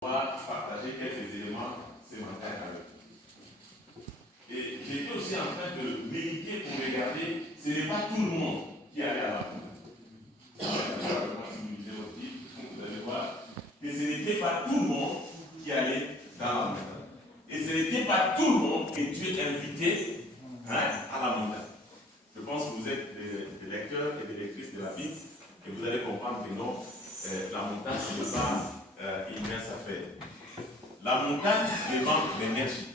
partager quelques éléments ce matin avec vous. Et j'étais aussi en train de méditer pour regarder, ce n'est pas tout le monde qui allait à la montagne. Si vous lisez votre livre, vous allez voir que ce n'était pas tout le monde qui allait dans la montagne. Et ce n'était pas tout le monde que Dieu invitait à la montagne. Je pense que vous êtes des lecteurs et des lectrices de la Bible et vous allez comprendre que non, la montagne, ce n'est pas une mince affaire. La montagne demande l'énergie.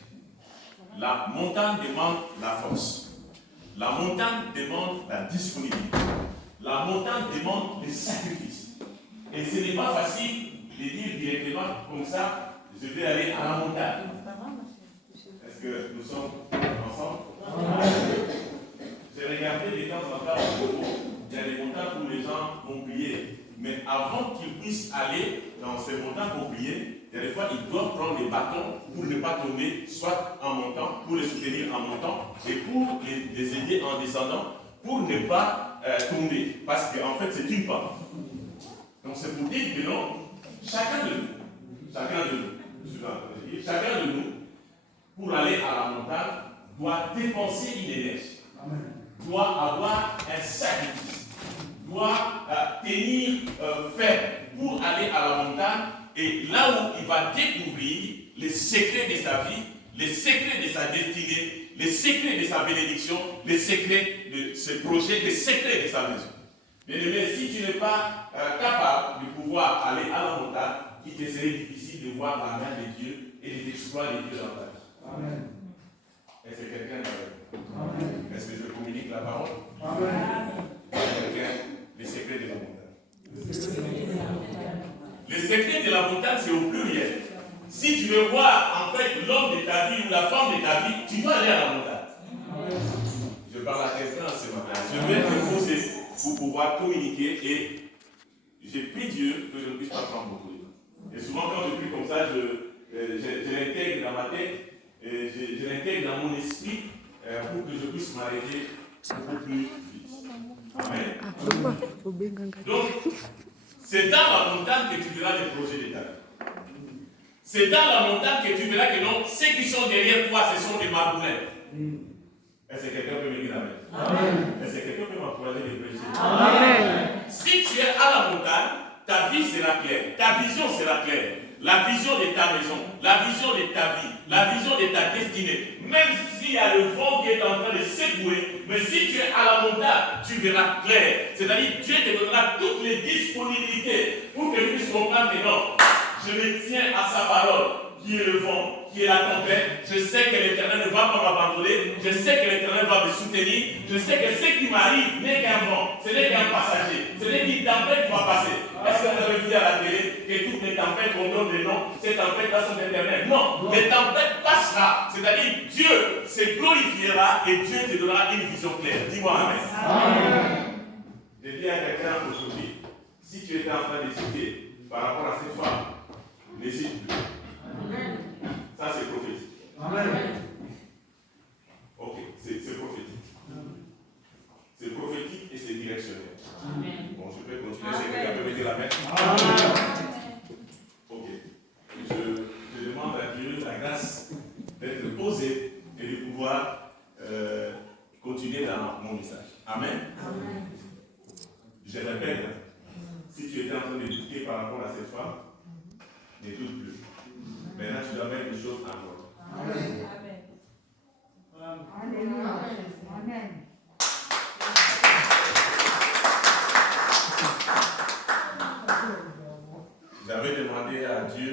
La montagne demande la force. La montagne demande la disponibilité. La montagne demande des sacrifices. Et ce n'est pas facile de dire directement comme ça, je vais aller à la montagne. Est-ce que nous sommes ensemble? J'ai regardé les temps en temps au Congo, il y a des montagnes où les gens vont prier. Mais avant qu'ils puissent aller dans ces montagnes pour prier, des fois ils doivent prendre des bâtons pour ne pas tomber, soit en montant, pour les soutenir en montant, et pour les aider en descendant, pour ne pas tomber. Parce qu'en fait c'est une pente. Donc c'est pour dire que non, chacun de nous, pour aller à la montagne, doit dépenser une énergie, doit avoir un sacrifice, doit tenir ferme pour aller à la montagne, et là où il va découvrir les secrets de sa vie, les secrets de sa destinée, les secrets de sa bénédiction, les secrets de ses projets, les secrets de sa maison. Bien aimé, si tu n'es pas capable de pouvoir aller à la montagne, il te serait difficile de voir la main de Dieu et les exploits de Dieu dans ta vie. Amen. Est-ce que quelqu'un est-ce que je communique la parole? Amen. Quelqu'un, les secrets de la montagne. Les secrets de la montagne, c'est au pluriel. Si tu veux voir en fait l'homme de ta vie ou la femme de ta vie, tu dois aller à la montagne. Amen. Je parle à quelqu'un ce matin. Je vais te poser pour pouvoir communiquer et j'ai pris Dieu que je ne puisse pas prendre beaucoup de temps. Et souvent quand je prie comme ça, je l'intègre dans ma tête, et je l'intègre dans mon esprit pour que je puisse m'arrêter beaucoup plus vite. Amen. Donc, c'est dans la montagne que tu verras les projets de ta vie. C'est dans la montagne que tu verras que non, ceux qui sont derrière toi, ce sont des margoulettes. Est-ce que quelqu'un peut me dire amen? Amen. Est-ce que quelqu'un peut m'encourager de prêcher? Amen. Si tu es à la montagne, ta vie sera claire, ta vision sera claire. La vision de ta maison, la vision de ta vie, la vision de ta destinée. Même s'il y a le vent qui est en train de secouer, mais si tu es à la montagne, tu verras clair. C'est-à-dire Dieu te donnera toutes les disponibilités pour que tu puisses comprendre que non, je me tiens à sa parole, qui est le vent, qui est la tempête. Je sais que l'Éternel ne va pas m'abandonner. Je sais que l'Éternel va me soutenir. Je sais que ce qui m'arrive n'est qu'un vent, ce n'est qu'un passager. Ce n'est qu'une tempête qui va passer. Est-ce que vous avez vu à la télé que toutes les tempêtes, on donne des noms, ces tempêtes-là sont éternelles? Non, les tempêtes passera. C'est-à-dire Dieu se glorifiera et Dieu te donnera une vision claire. Dis-moi amen. Amen. Je dis à quelqu'un aujourd'hui, si tu étais en train d'hésiter par rapport à cette femme, n'hésite plus. Amen. Ça c'est prophétique. Amen. Ok, c'est prophétique. C'est prophétique et c'est directionnel. Amen. Bon, je peux continuer. C'est quelqu'un peut me dire amen. Ok. Je demande à Dieu la grâce d'être posé et de pouvoir continuer dans mon message. Amen. Amen. Je répète, si tu étais en train de douter par rapport à cette femme, ne doute plus. Maintenant, tu dois mettre les choses en ordre. Amen. Alléluia. Amen. J'avais demandé à Dieu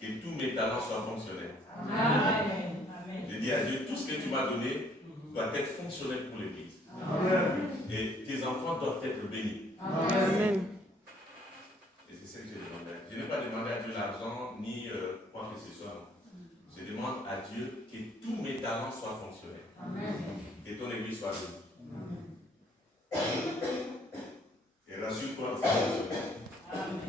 que tous mes talents soient fonctionnels. Amen. J'ai dit à Dieu, tout ce que tu m'as donné doit être fonctionnel pour l'Église. Amen. Et tes enfants doivent être bénis. Amen. Et c'est ce que j'ai demandé. Je n'ai pas demandé à Dieu l'argent ni quoi que ce soit. Je demande à Dieu que tous mes talents soient fonctionnels. Amen. Que ton Église soit bénie. Et rassure-toi que c'est fonctionnel. Amen.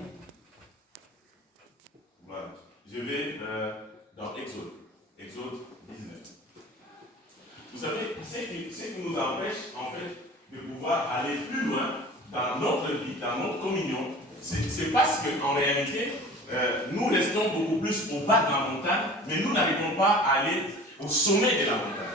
Voilà. Je vais dans Exode 19. Vous savez, ce qui nous empêche en fait de pouvoir aller plus loin dans notre vie, dans notre communion, c'est parce qu'en réalité, nous restons beaucoup plus au bas de la montagne, mais nous n'arrivons pas à aller au sommet de la montagne.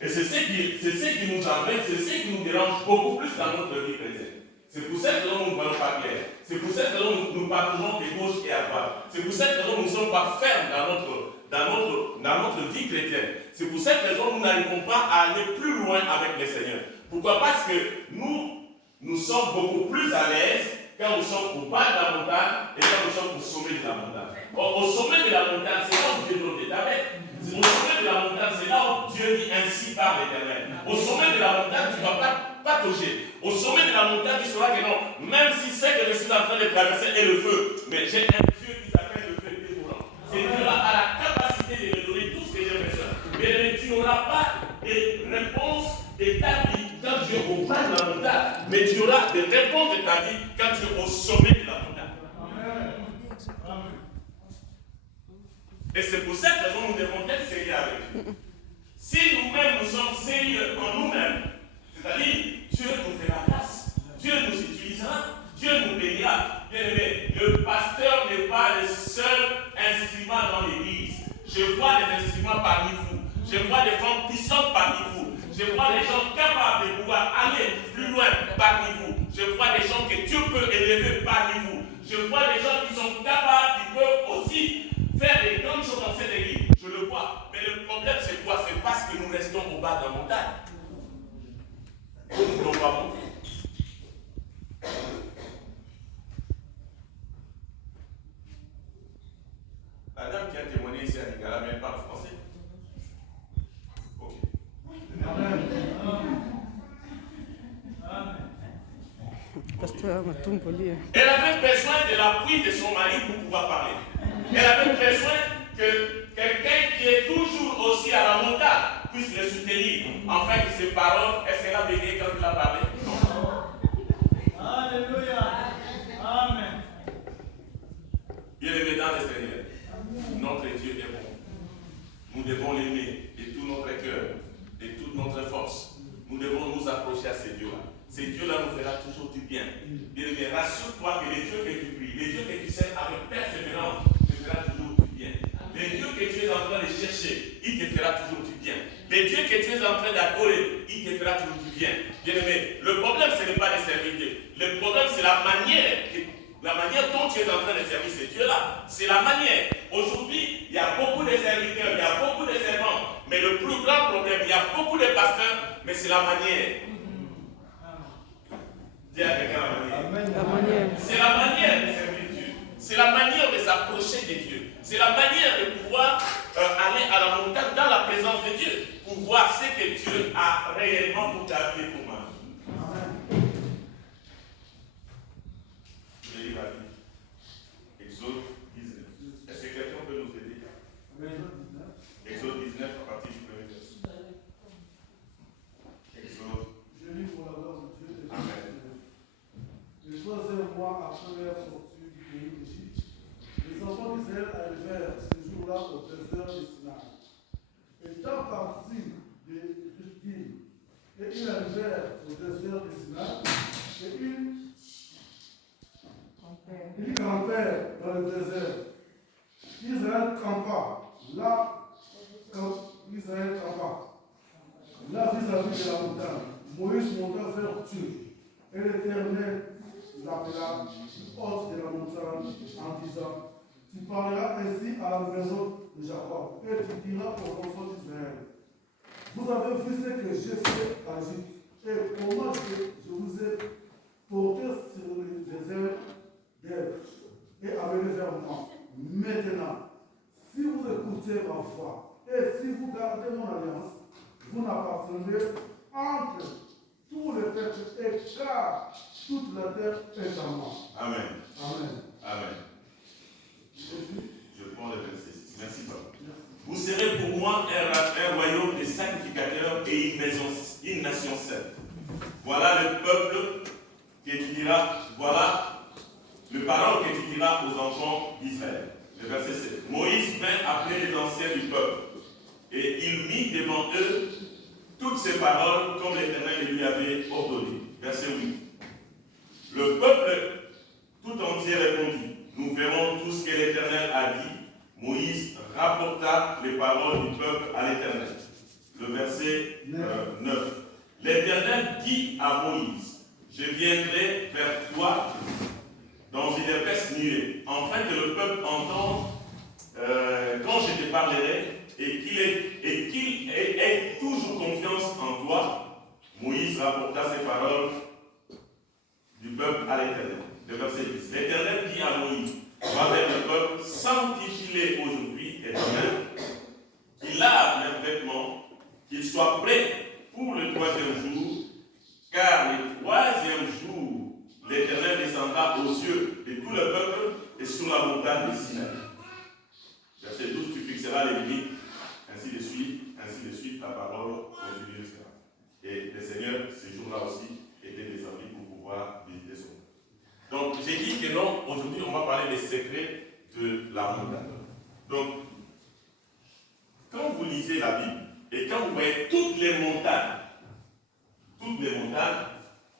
Et c'est ce qui nous embête, c'est ce qui nous dérange beaucoup plus dans notre vie chrétienne. C'est pour cette raison que nous ne voyons pas clair. C'est pour cette raison que nous parcourons de gauche et à droite. C'est pour cette raison que nous ne sommes pas fermes dans notre vie chrétienne. C'est pour cette raison que nous n'arrivons pas à aller plus loin avec le Seigneur. Pourquoi? Parce que nous sommes beaucoup plus à l'aise quand nous sommes au bas de la montagne et quand nous sommes au sommet de la montagne. Au sommet de la montagne, c'est là où Dieu nous établit. Au sommet de la montagne, c'est là où Dieu dit ainsi par l'Éternel. Au sommet de la montagne, tu ne vas pas toucher. Au sommet de la montagne, tu sauras que non, même si c'est que je suis en train de traverser est le feu, mais j'ai un Dieu qui s'appelle le feu dévorant. Ce Dieu-là a la capacité de me donner tout ce que j'ai besoin. Mais tu n'auras pas de réponse de ta vie quand tu es au bas de la montagne, mais tu auras des réponses de ta vie quand tu es au sommet de la montagne. Et c'est pour cette raison que nous devons être sérieux avec Dieu. Si nous-mêmes nous sommes sérieux en nous-mêmes, c'est-à-dire Dieu nous fait la grâce, Dieu nous utilisera, Dieu nous bénira. Bien aimé, le pasteur n'est pas le seul instrument dans l'église. Je vois des instruments parmi vous, je vois des femmes puissantes parmi vous, je vois des gens capables de pouvoir aller plus loin parmi vous, je vois des gens que Dieu peut élever parmi vous, je vois des gens qui sont capables, qui peuvent aussi faire des grandes choses dans cette église, je le vois. Mais le problème c'est quoi? C'est parce que nous restons au bas de la montagne. Nous ne voulons pas monter. La dame qui a témoigné ici à Nicolas, mais elle parle français. Ok. Amen. Elle avait besoin de l'appui de son mari pour pouvoir parler. Elle avait besoin que quelqu'un qui est toujours aussi à la montagne puisse le soutenir. Enfin, que ses paroles, est-ce qu'elle a béni quand il a parlé? Non. Alléluia. Amen. Bien-aimé dans le Seigneur, notre Dieu est bon. Nous devons l'aimer de tout notre cœur, de toute notre force. Nous devons nous approcher à ces dieux-là. Ces dieux-là nous fera toujours du bien. Bien-aimé, rassure-toi que les dieux que tu pries, les dieux que tu sers avec persévérance, te fera toujours du bien. Les dieux que tu es en train de chercher, il te fera toujours du bien. Les dieux que tu es en train d'adorer, il te fera toujours du bien. Bien-aimé, le problème ce n'est pas de servir Dieu. Le problème c'est la manière dont tu es en train de servir ces dieux-là. C'est la manière. Aujourd'hui, il y a beaucoup de serviteurs, il y a beaucoup de servants. Mais le plus grand problème, il y a beaucoup de pasteurs, mais c'est la manière. Dis à quelqu'un la manière. C'est la manière de servir Dieu. C'est la manière de s'approcher de Dieu. C'est la manière de pouvoir aller à la montagne dans la présence de Dieu pour voir ce que Dieu a réellement pour ta vie et pour moi. Je vais lire la Bible. Exode 19. Est-ce que quelqu'un peut nous aider? Exode 19 à partir du premier verset. Exode. Je lis pour la gloire de Dieu. Amen. Le 3e mois après leur sortie du pays d'Égypte, les enfants d'Israël arrivèrent ce jour-là au désert de Sinaï. Étant partis de Rephidim, et ils arrivèrent au désert de Sinaï, et ils campèrent dans le désert. Israël campa, là, vis-à-vis de la montagne. Moïse monta vers Dieu, et l'Éternel l'appela du haut de la montagne en disant: Tu parleras ainsi à la maison de Jacob, et tu diras aux enfants d'Israël: Vous avez vu ce que j'ai fait à Égypte, et comment je vous ai porté sur les déserts d'Ève et amené vers moi. Maintenant, si vous écoutez ma voix, et si vous gardez mon alliance, vous n'appartiendrez entre tous les peuples, et car toute la terre est à moi. Amen. Amen. Amen. Je prends le verset 6. Merci, Papa. Vous serez pour moi un royaume de sacrificateurs et une nation sainte. Voilà le peuple que tu diras, voilà le parole que tu diras aux enfants d'Israël. Le verset 7. Moïse vint appeler les anciens du peuple, et il mit devant eux toutes ces paroles comme l'Éternel lui avait ordonné. Verset 8. Le peuple tout entier répondit: nous verrons tout ce que l'Éternel a dit. Moïse rapporta les paroles du peuple à l'Éternel. Le verset 9. L'Éternel dit à Moïse, je viendrai vers toi dans une épaisse nuée, afin que le peuple entende quand je te parlerai et qu'il ait toujours confiance en toi. Moïse rapporta ces paroles du peuple à l'Éternel. Le verset 10. L'Éternel dit à Moïse, va vers le peuple, sanctifie-les aujourd'hui, Éternel, qu'il lave leurs vêtements, qu'ils soient prêts pour le 3e jour, car le 3e jour, l'Éternel descendra aux yeux de tout le peuple et sur la montagne de Sinaï. Verset 12, tu fixeras les limites, ainsi de suite, ta parole continue jusqu'à. Et le Seigneur, ce jour-là aussi, était descendu pour pouvoir visiter son peuple. Donc, j'ai dit que non, aujourd'hui, on va parler des secrets de la montagne. Donc, quand vous lisez la Bible, et quand vous voyez toutes les montagnes,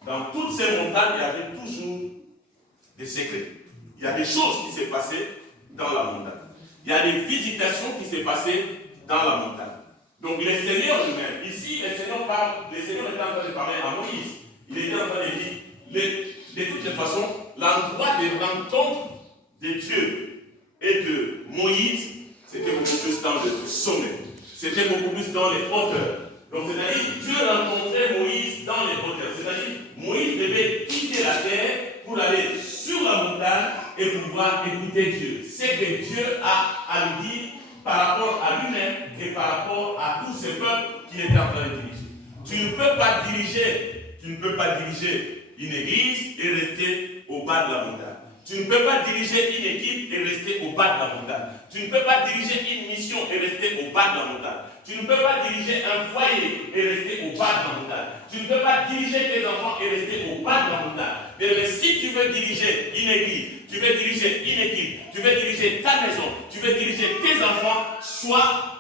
dans toutes ces montagnes, il y avait toujours des secrets. Il y a des choses qui s'est passées dans la montagne. Il y a des visitations qui s'est passées dans la montagne. Donc le Seigneur lui-même, ici le Seigneur était en train de parler à Moïse. Il était en train de dire, de toutes les façons, l'endroit de rencontre de Dieu et de Moïse, c'était beaucoup plus dans le sommet. C'était beaucoup plus dans les hauteurs. Donc c'est-à-dire, Dieu rencontrait Moïse dans les hauteurs. C'est-à-dire, Moïse devait quitter la terre pour aller sur la montagne et pouvoir écouter Dieu. C'est que Dieu a à lui dire par rapport à lui-même et par rapport à tous ces peuples qu'il était en train de diriger. Tu ne peux pas diriger une église et rester au bas de la montagne. Tu ne peux pas diriger une équipe et rester au bas de la montagne. Tu ne peux pas diriger une mission et rester au bas de la montagne. Tu ne peux pas diriger un foyer et rester au bas de la montagne. Tu ne peux pas diriger tes enfants et rester au bas de la montagne. Mais si tu veux diriger une église, tu veux diriger une équipe, tu veux diriger ta maison, tu veux diriger tes enfants, sois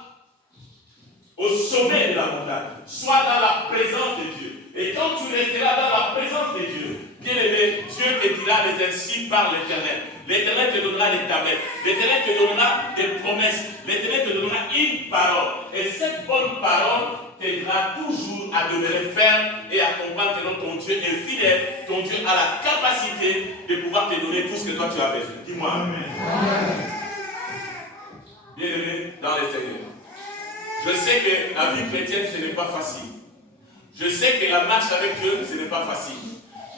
au sommet de la montagne, sois dans la présence de Dieu. Et quand tu resteras dans la présence de Dieu, bien aimé, Dieu te dira les ainsi par l'Éternel. L'Éternel te donnera des tablettes. L'Éternel te donnera des promesses. L'Éternel te donnera une parole. Et cette bonne parole t'aidera toujours à demeurer ferme et à comprendre que non, ton Dieu est fidèle. Ton Dieu a la capacité de pouvoir te donner tout ce que toi tu as besoin. Dis-moi Amen. Bien aimé dans les Seigneurs. Je sais que la vie chrétienne, ce n'est pas facile. Je sais que la marche avec Dieu, ce n'est pas facile.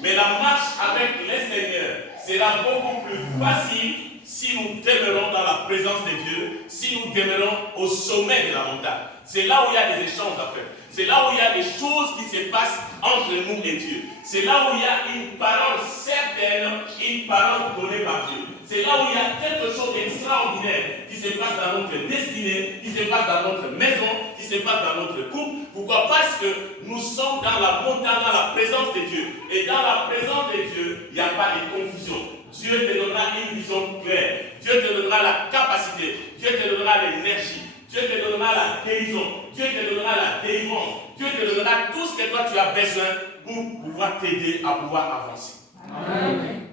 Mais la marche avec les Seigneurs sera beaucoup plus facile si nous demeurons dans la présence de Dieu, si nous demeurons au sommet de la montagne. C'est là où il y a des échanges à faire. C'est là où il y a des choses qui se passent entre nous et Dieu. C'est là où il y a une parole certaine, une parole donnée par Dieu. C'est là où il y a quelque chose d'extraordinaire qui se passe dans notre destinée, qui se passe dans notre maison, qui se passe dans notre couple. Pourquoi? Parce que nous sommes dans la montagne, dans la présence de Dieu. Et dans la présence de Dieu, il n'y a pas de confusion. Dieu te donnera une vision claire. Dieu te donnera la capacité. Dieu te donnera l'énergie. Dieu te donnera la guérison. Dieu te donnera la délivrance. Dieu te donnera tout ce que toi tu as besoin pour pouvoir t'aider à pouvoir avancer. Amen.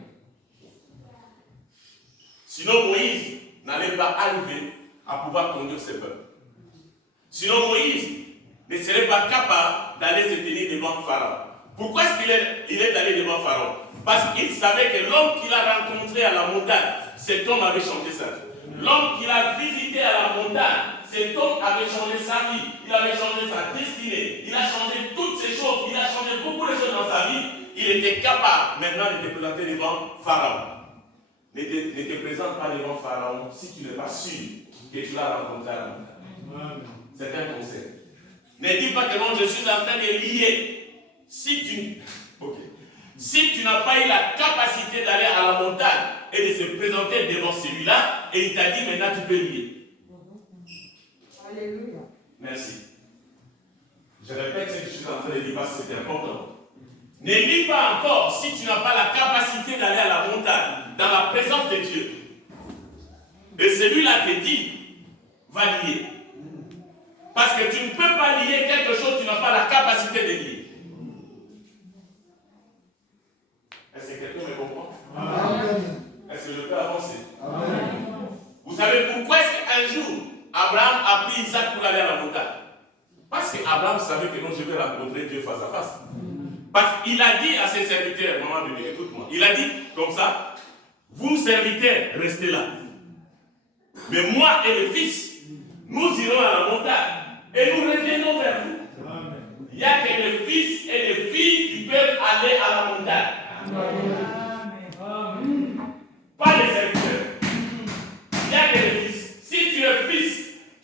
Sinon, Moïse n'allait pas arriver à pouvoir conduire ses peuples. Sinon, Moïse ne serait pas capable d'aller se tenir devant Pharaon. Pourquoi est-ce qu'il est allé devant Pharaon? Parce qu'il savait que l'homme qu'il a rencontré à la montagne, cet homme avait changé sa vie. L'homme qu'il a visité à la montagne, cet homme avait changé sa vie. Il avait changé sa destinée. Il a changé toutes ces choses. Il a changé beaucoup de choses dans sa vie. Il était capable maintenant de te présenter devant Pharaon. Ne te présente pas devant Pharaon si tu n'es pas sûr que tu l'as rencontré à la montagne. C'est un conseil. Ne dis pas que non, je suis en train de lier. Si tu n'as pas eu la capacité d'aller à la montagne et de se présenter devant celui-là, et il t'a dit maintenant tu peux lier. Alléluia. Merci. Je répète ce que je suis en train de dire parce que c'est important. Ne lis pas encore si tu n'as pas la capacité d'aller à la montagne, dans la présence de Dieu. Et celui-là te dit, va lier. Parce que tu ne peux pas lier quelque chose que tu n'as pas la capacité de lier. Est-ce que quelqu'un me comprend? Amen. Est-ce que je peux avancer? savez pourquoi est-ce qu'un jour, Abraham a pris Isaac pour aller à la montagne? Parce qu'Abraham savait que non, je vais rencontrer Dieu face à face. Parce qu'il a dit à ses serviteurs, maman bébé, écoute-moi, il a dit comme ça, vous serviteurs, restez là. Mais moi et le fils, nous irons à la montagne et nous reviendrons vers vous. Il n'y a que les fils et les filles qui peuvent aller à la montagne. Pas les serviteurs. Il n'y a que les fils. Si tu es fils,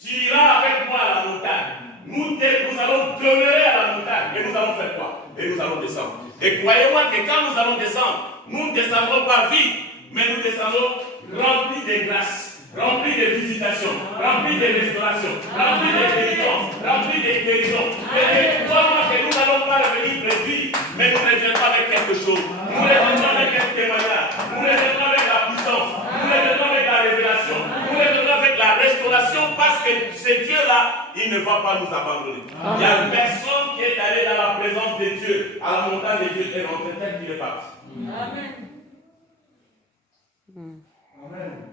tu iras avec moi à la montagne. Nous allons demeurer à la montagne. Et nous allons faire quoi? Et nous allons descendre. Et croyez-moi que quand nous allons descendre, nous ne descendrons pas vides, mais nous descendrons remplis de grâce, remplis de visitations, remplis de restauration, remplis de délivrance, remplis de guérison. Et crois-moi que nous n'allons pas revenir prévus, mais nous reviendrons avec quelque chose. Nous reviendrons avec un témoignage. Nous reviendrons avec la puissance. Nous reviendrons avec la révélation. Nous reviendrons avec la restauration parce que ce Dieu-là, il ne va pas nous abandonner. Il n'y a personne qui est allé dans la présence de Dieu, à la montagne de Dieu, et rentré tel qu'il est parti. Amen.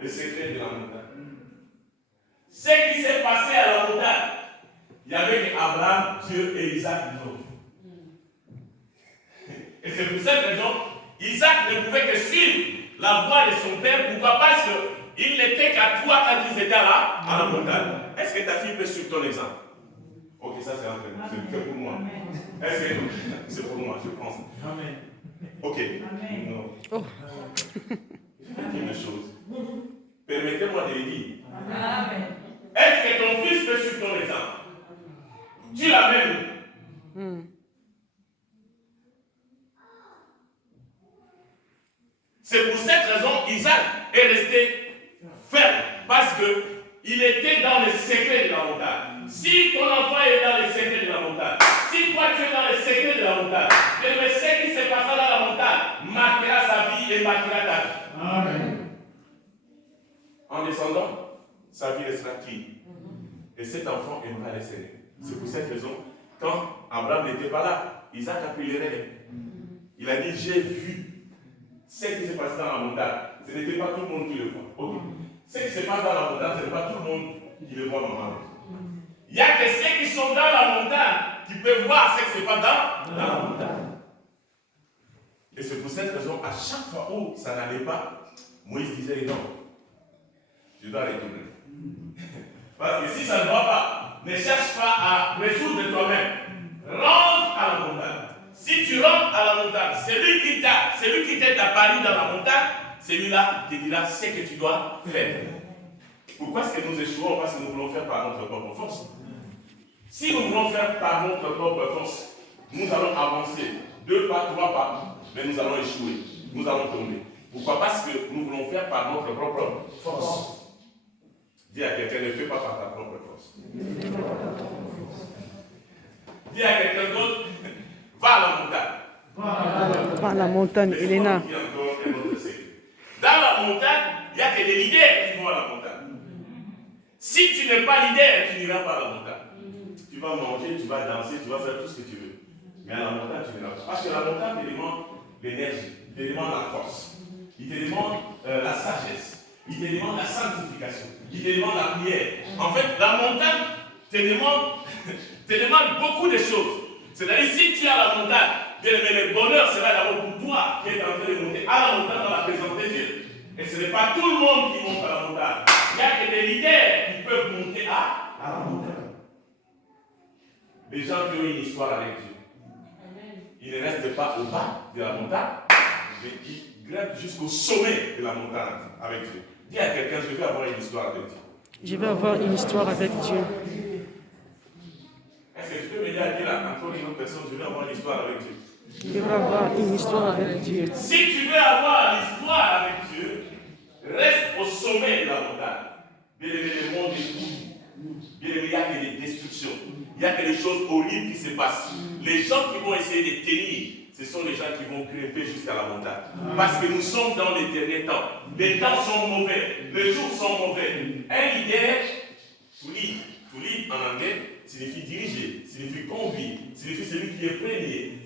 Le secret de la montagne. Ce qui s'est passé à la montagne, il y avait Abraham, Dieu et Isaac. Et c'est pour cette raison, Isaac ne pouvait que suivre la voie de son père. Pourquoi? Parce qu'il n'était qu'à toi quand ils étaient là, à la montagne. Est-ce que ta fille peut suivre ton exemple? Ok, ça c'est entre nous. C'est pour moi. Est-ce que c'est pour moi, je pense. Amen. Ok. Amen. Non. Oh. Je vais dire une chose. Permettez-moi de le dire. Amen. Est-ce que ton fils peut suivre ton exemple? Tu l'amènes. C'est pour cette raison Isaac est resté ferme. Parce qu'il était dans les secrets de la montagne. Si ton enfant est dans les secrets de la montagne, si toi tu es dans les secrets de la montagne, le ce qui se passera dans la montagne marquera sa vie et marquera ta vie. Amen. En descendant, sa vie restera clean. Et cet enfant aimera les Seigneurs. C'est pour cette raison, quand Abraham n'était pas là, Isaac a pris les rênes. Il a dit, j'ai vu ce qui s'est passé dans la montagne. Ce n'était pas tout le monde qui le voit. Okay. Ce qui se passe dans la montagne, ce n'est pas tout le monde qui le voit normalement. Il n'y a que ceux qui sont dans la montagne qui peuvent voir ce qui se passe dans la montagne. Et c'est pour cette raison, à chaque fois où ça n'allait pas, Moïse disait non, je dois retourner. Parce que si ça ne va pas, ne cherche pas à résoudre toi-même. Rentre à la montagne. Si tu rentres à la montagne, celui qui t'aide à Paris dans la montagne, celui-là te dira ce que tu dois faire. Pourquoi est-ce que nous échouons? Parce que nous voulons faire par notre propre force. Si nous voulons faire par notre propre force, nous allons avancer 2 pas, 3 pas, mais nous allons échouer. Nous allons tomber. Pourquoi? Parce que nous voulons faire par notre propre force. Dis à quelqu'un, ne fais pas par ta propre force. Dis à quelqu'un d'autre, va à la montagne. Va à la montagne, Elena. Dans la montagne, il n'y a que des leaders qui vont à la montagne. Si tu n'es pas leader, tu n'iras pas à la montagne. Tu vas manger, tu vas danser, tu vas faire tout ce que tu veux. Mais à la montagne, tu n'iras pas. Parce que la montagne te demande l'énergie, il te demande la force, il te demande la sagesse, il te demande la sanctification, il te demande la prière. En fait, la montagne te demande beaucoup de choses. C'est-à-dire, si tu es à la montagne, mais le bonheur sera d'abord pour toi qui es en train de monter à la montagne dans la présence de Dieu. Et ce n'est pas tout le monde qui monte à la montagne. Il n'y a que des leaders qui peuvent monter à la montagne. Les gens qui ont une histoire avec Dieu, ils ne restent pas au bas de la montagne, mais ils grimpent jusqu'au sommet de la montagne avec Dieu. Dis à quelqu'un, je vais avoir une histoire avec Dieu. Je vais avoir une histoire avec Dieu. Est-ce que tu peux m'aider à dire encore une autre personne, je vais avoir une histoire avec Dieu? Je vais avoir une histoire avec Dieu. Si tu veux avoir l'histoire avec Dieu, reste au sommet de la montagne. Bien aimé, le monde est fou. Bien aimé, il n'y a que des destructions. Il n'y a que des choses horribles qui se passent. Les gens qui vont essayer de tenir, ce sont les gens qui vont grimper jusqu'à la montagne. Parce que nous sommes dans les derniers temps. Les temps sont mauvais. Les jours sont mauvais. Un leader, to lead en anglais, signifie diriger, signifie conduire, signifie celui qui est premier.